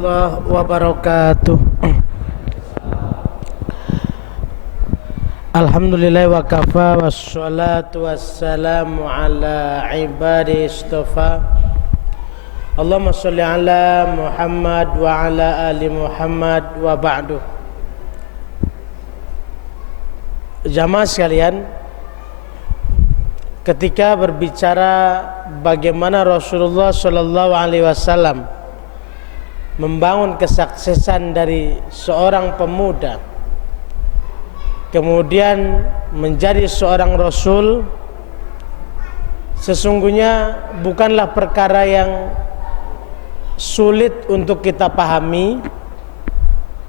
warahmatullahi wabarakatuh. Alhamdulillah wa kafa wassalatu wassalamu ala ibadi istafa. Allahumma sholli ala Muhammad wa ala ali Muhammad wa ba'du. Jamaah sekalian, ketika berbicara bagaimana Rasulullah sallallahu alaihi wasallam membangun kesuksesan dari seorang pemuda kemudian menjadi seorang rasul, sesungguhnya bukanlah perkara yang sulit untuk kita pahami,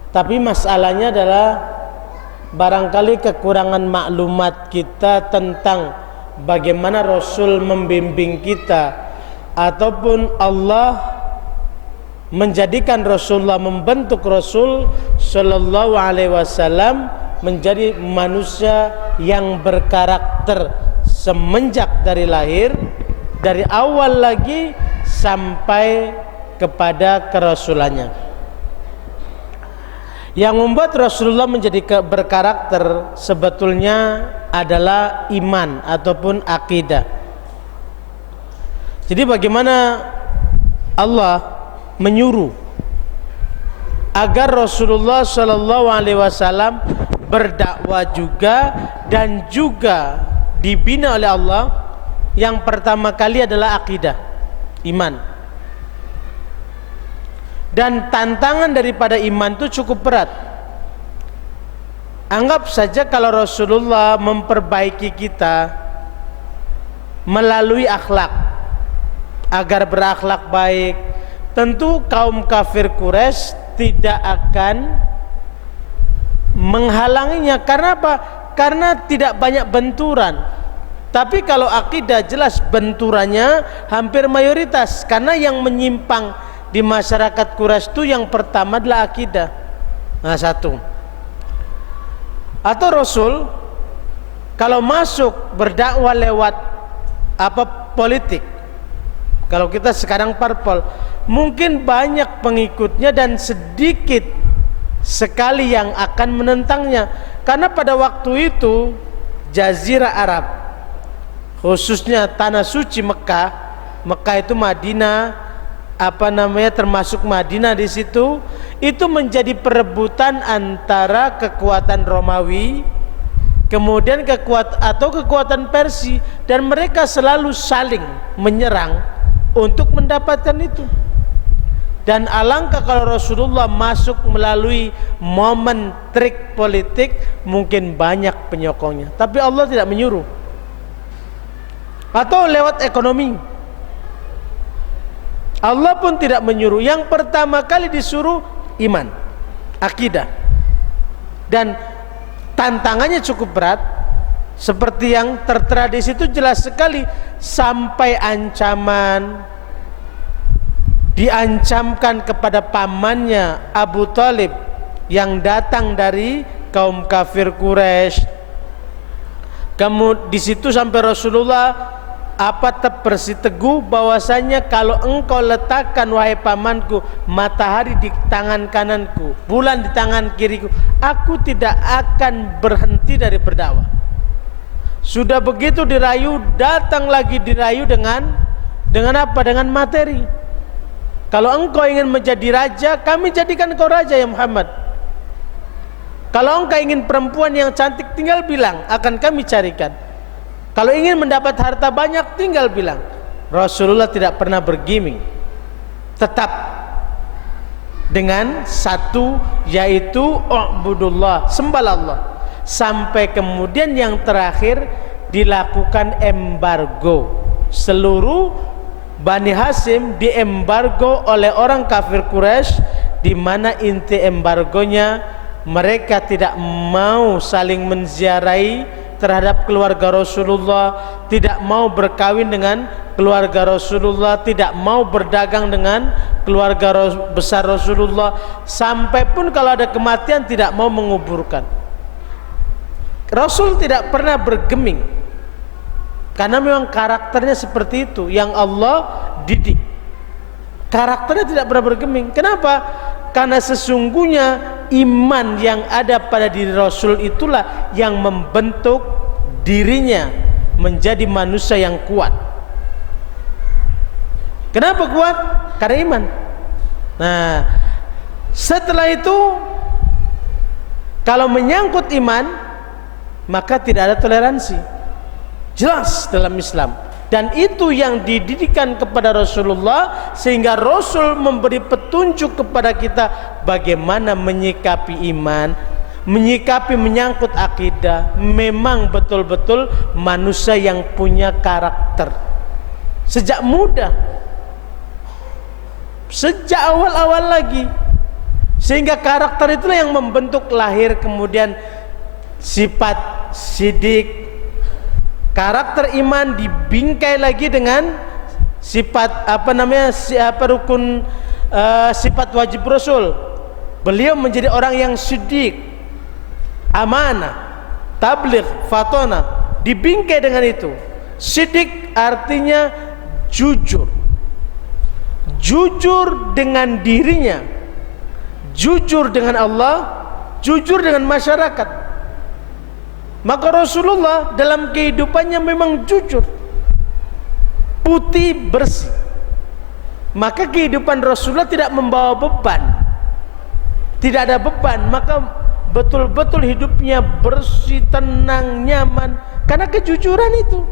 tapi masalahnya adalah barangkali kekurangan maklumat kita tentang bagaimana Rasul membimbing kita, ataupun Allah menjadikan Rasulullah, membentuk Rasul Sallallahu Alaihi Wasallam menjadi manusia yang berkarakter semenjak dari lahir, dari awal lagi sampai kepada kerasulannya. Yang membuat Rasulullah menjadi berkarakter sebetulnya adalah iman ataupun akidah. Jadi bagaimana Allah menyuruh agar Rasulullah Shallallahu Alaihi Wasallam berdakwah juga dan juga dibina oleh Allah. Yang pertama kali adalah akidah, iman. Dan tantangan daripada iman itu cukup berat. Anggap saja kalau Rasulullah memperbaiki kita melalui akhlak, agar berakhlak baik, tentu kaum kafir Quraisy tidak akan menghalanginya. Karena apa? Karena tidak banyak benturan. Tapi kalau akidah jelas benturannya hampir mayoritas. Karena yang menyimpang di masyarakat Quraisy itu yang pertama adalah akidah. Nah, satu. Atau Rasul kalau masuk berdakwah lewat politik, kalau kita sekarang parpol, mungkin banyak pengikutnya dan sedikit sekali yang akan menentangnya. Karena pada waktu itu Jazirah Arab, khususnya tanah suci Mekah itu Madinah, termasuk Madinah di situ, itu menjadi perebutan antara kekuatan Romawi kemudian kekuatan Persia, dan mereka selalu saling menyerang untuk mendapatkan itu. Dan alangkah kalau Rasulullah masuk melalui momen trik politik, mungkin banyak penyokongnya. Tapi Allah tidak menyuruh. Atau lewat ekonomi, Allah pun tidak menyuruh. Yang pertama kali disuruh iman, akidah. Dan tantangannya cukup berat, seperti yang tertera di situ jelas sekali, sampai ancaman, diancamkan kepada pamannya Abu Talib yang datang dari kaum kafir Quraisy. Kemudian di situ sampai Rasulullah bersiteguh bahwasanya kalau engkau letakkan wahai pamanku matahari di tangan kananku, bulan di tangan kiriku, aku tidak akan berhenti dari berdakwah. Sudah begitu dirayu, datang lagi dirayu dengan apa? Dengan materi. Kalau engkau ingin menjadi raja, kami jadikan engkau raja ya Muhammad. Kalau engkau ingin perempuan yang cantik, tinggal bilang, akan kami carikan. Kalau ingin mendapat harta banyak, tinggal bilang. Rasulullah tidak pernah bergiming, tetap dengan satu, yaitu u'budullah, sembahlah Allah. Sampai kemudian yang terakhir dilakukan embargo. Seluruh Bani Hasyim diembargo oleh orang kafir Quraisy, di mana inti embargonya mereka tidak mau saling menziarahi terhadap keluarga Rasulullah, tidak mau berkawin dengan keluarga Rasulullah, tidak mau berdagang dengan keluarga besar Rasulullah, sampai pun kalau ada kematian tidak mau menguburkan. Rasul tidak pernah bergeming, karena memang karakternya seperti itu yang Allah didik. karakternya tidak pernah bergeming. Kenapa? Karena sesungguhnya iman yang ada pada diri Rasul itulah yang membentuk dirinya menjadi manusia yang kuat. Kenapa kuat? Karena iman. Nah, setelah itu kalau menyangkut iman, maka tidak ada toleransi. Jelas dalam Islam. Dan itu yang dididikan kepada Rasulullah, sehingga Rasul memberi petunjuk kepada kita bagaimana menyikapi iman, menyikapi menyangkut akidah. Memang betul-betul manusia yang punya karakter sejak muda, sejak awal-awal lagi, sehingga karakter itulah yang membentuk lahir kemudian sifat sidik. Karakter iman dibingkai lagi dengan sifat rukun sifat wajib Rasul. Beliau menjadi orang yang sidik, amanah, tabligh, fatona, dibingkai dengan itu. Sidik artinya jujur, jujur dengan dirinya, jujur dengan Allah, jujur dengan masyarakat. Maka Rasulullah dalam kehidupannya memang jujur, putih, bersih. Maka kehidupan Rasulullah tidak membawa beban, tidak ada beban. Maka betul-betul hidupnya bersih, tenang, nyaman, karena kejujuran itu.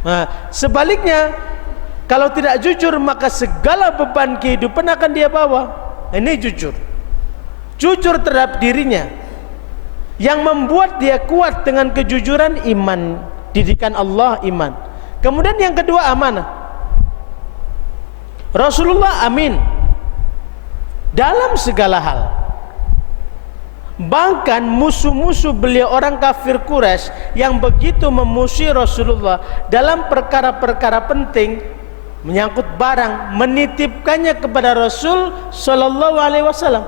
Nah, sebaliknya kalau tidak jujur, maka segala beban kehidupan akan dia bawa. Ini jujur, jujur terhadap dirinya. Yang membuat dia kuat dengan kejujuran iman, didikan Allah iman. Kemudian yang kedua amanah. Rasulullah amin dalam segala hal. Bahkan musuh-musuh beliau orang kafir Quraisy yang begitu memusuhi Rasulullah dalam perkara-perkara penting menyangkut barang, menitipkannya kepada Rasul sallallahu alaihi wasallam.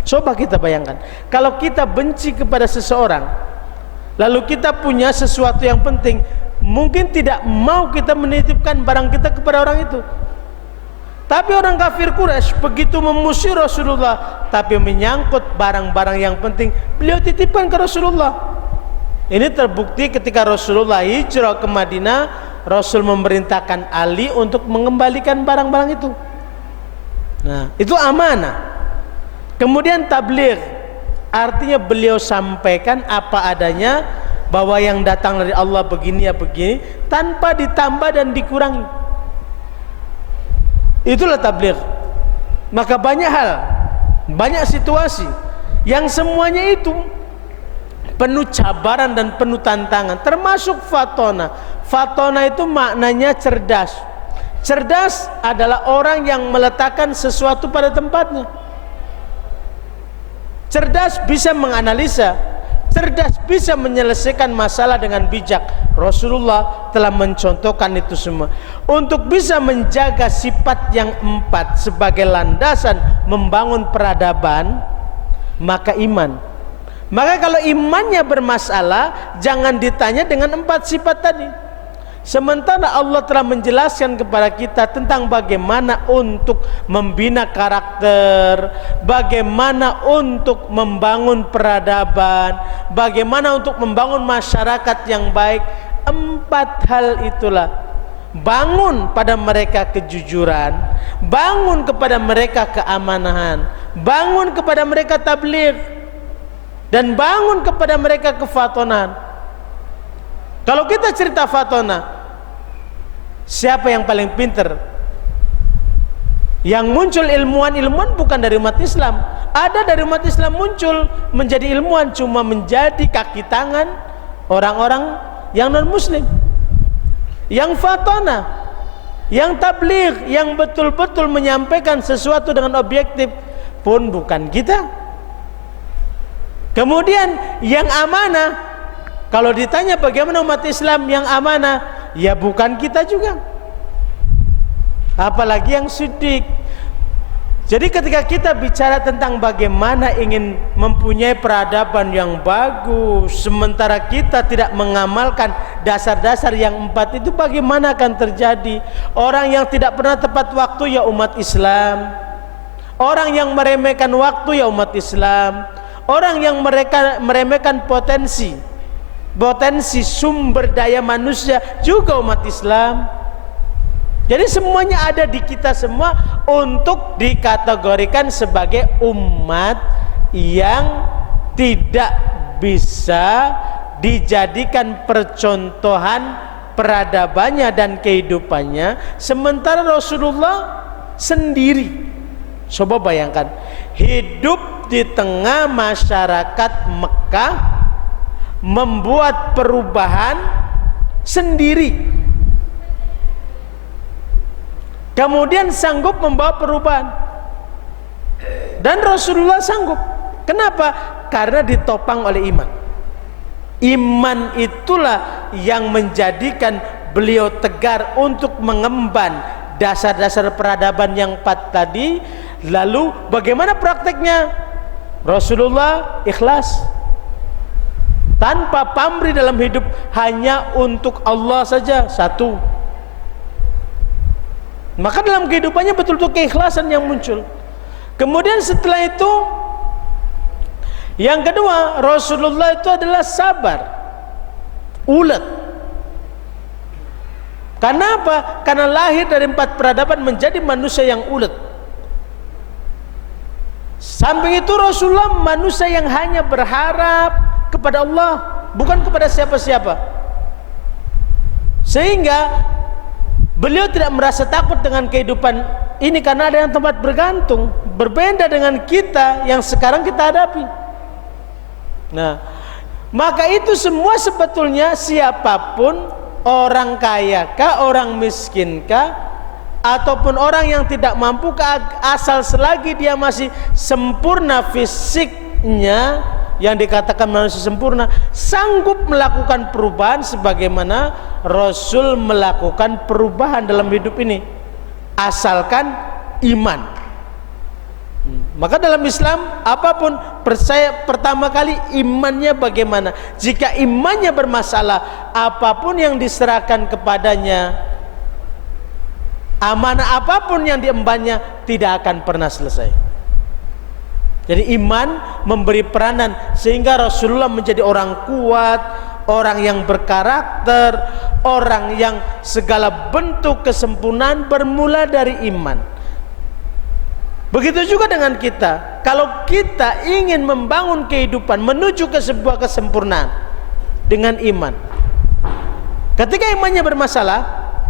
Coba kita bayangkan, kalau kita benci kepada seseorang, lalu kita punya sesuatu yang penting, mungkin tidak mau kita menitipkan barang kita kepada orang itu. Tapi orang kafir Quraisy begitu memusuhi Rasulullah, tapi menyangkut barang-barang yang penting, beliau titipkan ke Rasulullah. Ini terbukti ketika Rasulullah hijrah ke Madinah, Rasul memerintahkan Ali untuk mengembalikan barang-barang itu. Nah, itu amanah. Kemudian tabligh, artinya beliau sampaikan apa adanya, bahwa yang datang dari Allah begini ya begini, tanpa ditambah dan dikurangi. Itulah tabligh. Maka banyak hal, banyak situasi yang semuanya itu penuh cabaran dan penuh tantangan, termasuk fatona. Fatona itu maknanya cerdas. Cerdas adalah orang yang meletakkan sesuatu pada tempatnya. Cerdas bisa menganalisa, cerdas bisa menyelesaikan masalah dengan bijak. Rasulullah telah mencontohkan itu semua. Untuk bisa menjaga sifat yang empat sebagai landasan membangun peradaban, maka iman. Maka kalau imannya bermasalah, jangan ditanya dengan empat sifat tadi. Sementara Allah telah menjelaskan kepada kita tentang bagaimana untuk membina karakter, bagaimana untuk membangun peradaban, bagaimana untuk membangun masyarakat yang baik. Empat hal itulah: bangun pada mereka kejujuran, bangun kepada mereka keamanan, bangun kepada mereka tabligh, dan bangun kepada mereka kefatonan. Kalau kita cerita fatona, siapa yang paling pintar? Yang muncul ilmuwan-ilmuwan bukan dari umat Islam. Ada dari umat Islam muncul menjadi ilmuwan, cuma menjadi kaki tangan orang-orang yang non muslim. Yang fatona, yang tabligh, yang betul-betul menyampaikan sesuatu dengan objektif pun bukan kita. Kemudian yang amanah, kalau ditanya bagaimana umat Islam yang amanah, ya bukan kita juga. Apalagi yang sidik. Jadi ketika kita bicara tentang bagaimana ingin mempunyai peradaban yang bagus, sementara kita tidak mengamalkan dasar-dasar yang 4 itu, bagaimana akan terjadi? Orang yang tidak pernah tepat waktu ya umat Islam, orang yang meremehkan waktu ya umat Islam, orang yang mereka meremehkan potensi sumber daya manusia juga umat Islam. Jadi semuanya ada di kita semua untuk dikategorikan sebagai umat yang tidak bisa dijadikan percontohan peradabannya dan kehidupannya, sementara Rasulullah sendiri. Coba bayangkan, hidup di tengah masyarakat Mekah, membuat perubahan sendiri, kemudian sanggup membawa perubahan. Dan Rasulullah sanggup. Kenapa? Karena ditopang oleh iman. Iman itulah yang menjadikan beliau tegar untuk mengemban dasar-dasar peradaban yang 4 tadi. Lalu bagaimana prakteknya? Rasulullah ikhlas, tanpa pamrih dalam hidup, hanya untuk Allah saja, satu. Maka dalam kehidupannya betul-betul keikhlasan yang muncul. Kemudian setelah itu, yang kedua, Rasulullah itu adalah sabar, ulet. Karena apa? Karena lahir dari 4 peradaban menjadi manusia yang ulet. Samping itu Rasulullah manusia yang hanya berharap kepada Allah, bukan kepada siapa-siapa. Sehingga beliau tidak merasa takut dengan kehidupan ini karena ada yang tempat bergantung. Berbeda dengan kita yang sekarang kita hadapi. Nah, maka itu semua sebetulnya siapapun, orang kaya kah, orang miskin kah, ataupun orang yang tidak mampu kah, asal selagi dia masih sempurna fisiknya, yang dikatakan manusia sempurna, sanggup melakukan perubahan sebagaimana Rasul melakukan perubahan dalam hidup ini, asalkan iman. Maka dalam Islam apapun, percaya pertama kali imannya bagaimana. Jika imannya bermasalah, apapun yang diserahkan kepadanya, amanah apapun yang diembannya, tidak akan pernah selesai. Jadi iman memberi peranan sehingga Rasulullah menjadi orang kuat, orang yang berkarakter, orang yang segala bentuk kesempurnaan bermula dari iman. Begitu juga dengan kita. Kalau kita ingin membangun kehidupan menuju ke sebuah kesempurnaan dengan iman, ketika imannya bermasalah,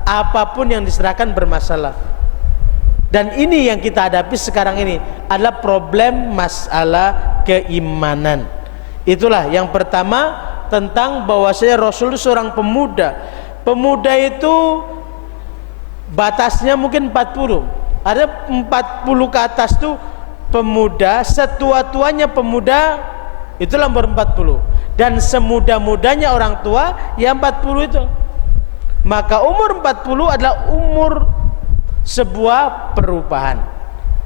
apapun yang diserahkan bermasalah. Dan ini yang kita hadapi sekarang ini adalah problem masalah keimanan. Itulah yang pertama, tentang bahwasanya Rasul itu seorang pemuda. Pemuda itu batasnya mungkin 40. Ada 40 ke atas tuh pemuda, setua-tuanya pemuda itulah nomor 40. Dan semuda-mudanya orang tua ya 40 itu. Maka umur 40 adalah umur sebuah perubahan.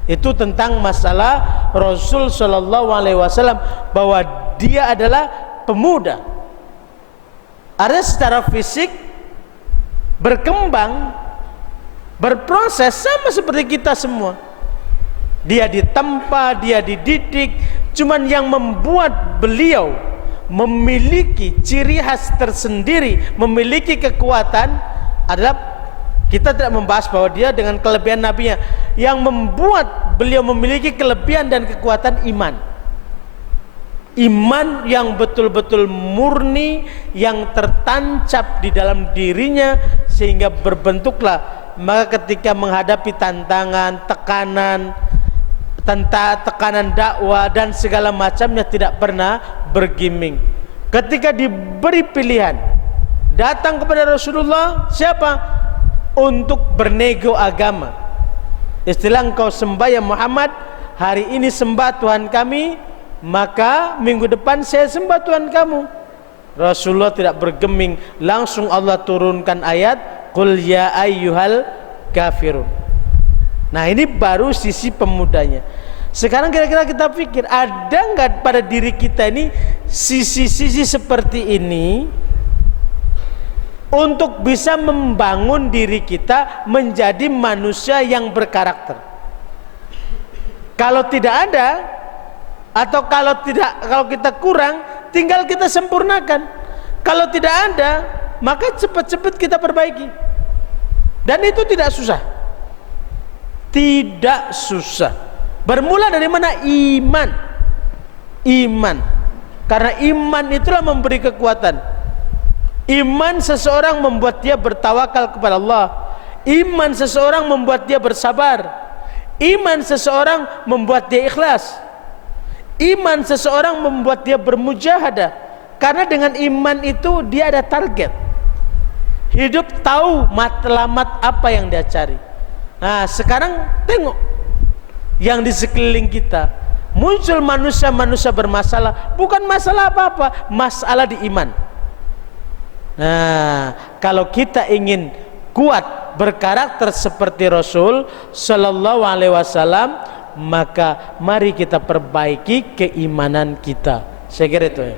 Itu tentang masalah Rasul Shallallahu Alaihi Wasallam, bahwa dia adalah pemuda. Ada secara fisik berkembang, berproses sama seperti kita semua. Dia ditempa, dia dididik. Cuman yang membuat beliau memiliki ciri khas tersendiri, memiliki kekuatan adalah, kita tidak membahas bahwa dia dengan kelebihan nabinya. Yang membuat beliau memiliki kelebihan dan kekuatan iman. Iman yang betul-betul murni, yang tertancap di dalam dirinya, sehingga berbentuklah. Maka ketika menghadapi tantangan, tekanan dakwah dan segala macamnya, tidak pernah bergeming. Ketika diberi pilihan, datang kepada Rasulullah, siapa? Untuk bernego agama. Istilah, engkau sembah ya Muhammad, hari ini sembah Tuhan kami, maka minggu depan saya sembah Tuhan kamu. Rasulullah tidak bergeming, langsung Allah turunkan ayat, qul ya ayyuhal kafirun. Nah, ini baru sisi pemudanya. Sekarang kira-kira kita pikir, ada nggak pada diri kita ini sisi-sisi seperti ini untuk bisa membangun diri kita menjadi manusia yang berkarakter? Kalau tidak ada, atau kalau kita kurang, tinggal kita sempurnakan. Kalau tidak ada, maka cepat-cepat kita perbaiki. Dan itu tidak susah. Tidak susah. Bermula dari mana? Iman. Iman. Karena iman itulah memberi kekuatan. Iman seseorang membuat dia bertawakal kepada Allah. Iman seseorang membuat dia bersabar. Iman seseorang membuat dia ikhlas. Iman seseorang membuat dia bermujahadah. Karena dengan iman itu dia ada target. Hidup tahu matlamat apa yang dia cari. Nah, sekarang tengok yang di sekeliling kita, muncul manusia-manusia bermasalah, bukan masalah apa-apa, masalah di iman. Nah, kalau kita ingin kuat berkarakter seperti Rasul Sallallahu Alaihi Wasallam, maka mari kita perbaiki keimanan kita. Saya kira itu ya.